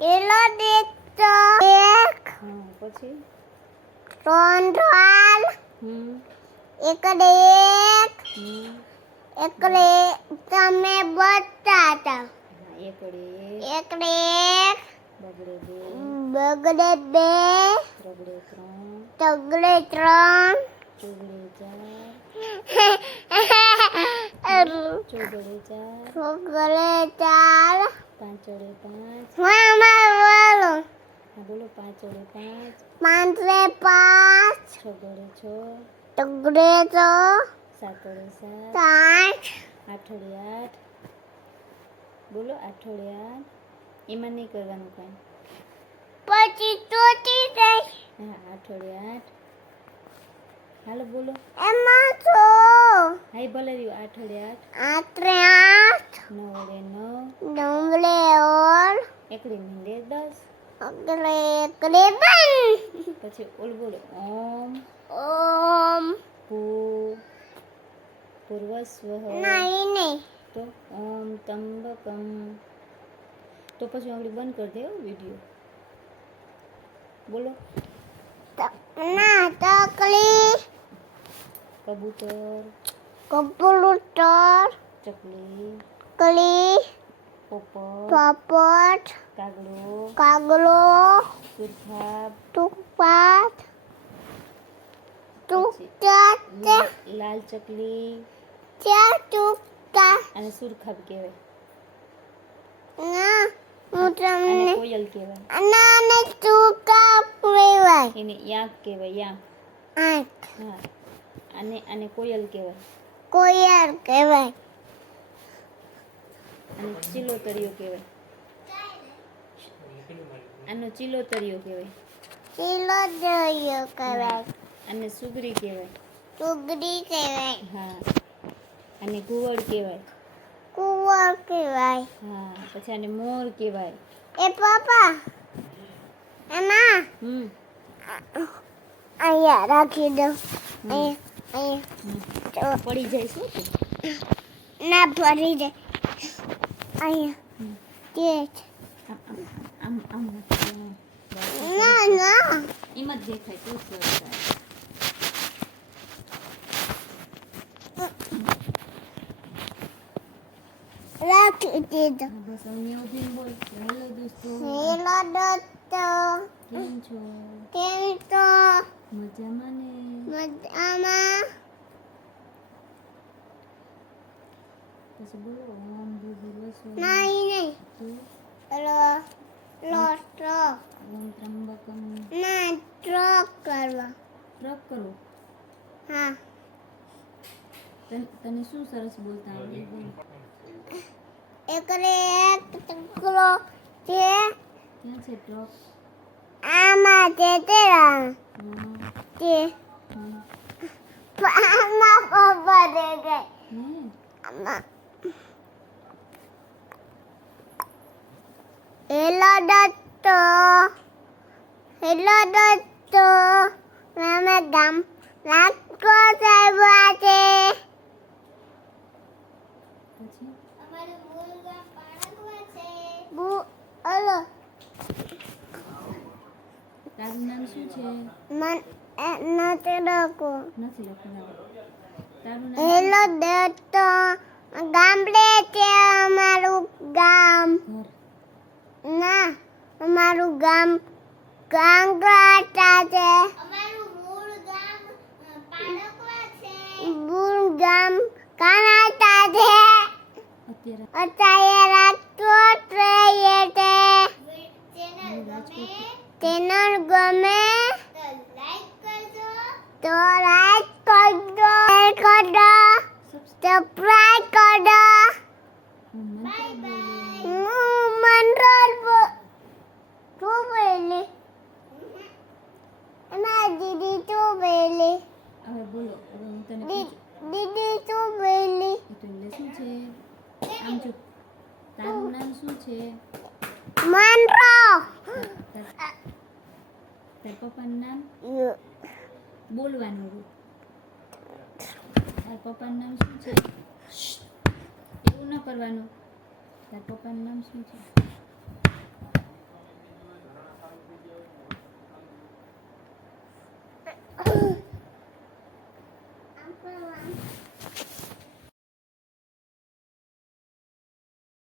એલો દેખતો એક પછી ત્રણ ઢાલ એકડે એકડે તમે બતાતા એકડે એકડે બગડે બે બગડે બે રગડે ત્રણ તગડે ત્રણ ચોગડે ચાર ચોગડે ચાર છોકરે ચાર પાંચડે પાંચ મામા બોલો બોલો પાંચડે પાંચ પાંચે પાંચ છગડે છ તગડે તો સાતડે સાત સાત આઠડે આઠ બોલો આઠડે આઠ એમાં નહીં કરવાનું કાંઈ પછી ચોટી જાય હા આઠડે આઠ હાલો બોલો એમાં છો હાઈ ભલે રહ્યું આઠડે આઠ આત્રે આઠ નવડે નવ ડુંગળે ઓર એકડી મીંડે 10 અગલે એકડે બંધ પછી ઓલ બોલો ઓમ ઓમ પૂર્વસ્વઃ નહીં નહીં તો ઓમ ત્રંબકમ તો પછી આપણે બંધ કરી દે વિડીયો બોલો ના તકલી કબૂતર કબૂતર ચકલી કલી પોપટ પોપટ કાગડો કાગલો સુરખાબ તુપાત તુકતા લાલ ચકલી ચા તુકતા અને સુરખાબ કહેવાય ના હું અને તમને કોયલ કહેવાય નાને તુકા કહેવાય એને યાક કહેવાય યાક આંખ હા અને કોયલ કહેવાય કોયર કહેવાય અને ચિલોતરીયો કહેવાય આનો ચિલોતરીયો કહેવાય ચીલો જોયો કહેવાય અને સુગરી કહેવાય ટુગડી કહેવાય હા અને ઘુવડ કહેવાય કુવર કહેવાય હા પછી આને મોર કહેવાય એ પપ્પા એમાં અહીંયા રાખી દો અહીંયા પડી જાય શું તું ના ભરી દે અહીંયા તે આમ આમ નાખવાનું. ના ના એમ જ દેખાય તું સરસ રાખી દીધો બસ અહીંયા ઊભીને બોલ હેલો દોસ્તો હેલો દોસ્તો કેમ છો કેમ તો મજામાં ને મજામાં પછી બોલો ઓમ ભૂર્ભુવસ્સુઃ નહીં નહીં લો લોટ ઓમ ત્રંબકમ ના ટ્રક કરવા ટ્રક કરો હા તને શું સરસ બોલતા આવડે બોલ એકરે એક ટુકડો છે ક્યાં છે ટ્રક આમાં છે તેરા તે હા આમાં પપ્પા દે ગઈ હે આમાં હેલો દોસ્તો અમે ગામ લાખો સાહેબા છે પછી હલો તારું નામ શું છે મન નથી રાખો નથી લખવાનું તારું નામ હેલો દોસ્તો ગામડે છે અમારું ગામ ઘર ના અમારું ગામ ગાંગરાટા છે અમારું મૂળ ગામ કાનાટા છે અત્યારે અત્યારે રાજકોટ રહીએ છે રાજકોટ ચેનલ ગમે તો લાઈક કરજો શેર કરજો સબસ્ક્રાઇબ કરજો હું મંડળ તું બોલી ના દીદી તું બોલી હવે બોલો હવે હું તને પૂછું દીદી તું બોલી એ તો એટલે શું છે આમ ચૂપ તારું નામ શું છે મંડળ તાર પપ્પાનું નામ બોલવાનું તાર પપ્પાનું નામ શું છે એવું ન કરવાનું તાર પપ્પાનું નામ શું છે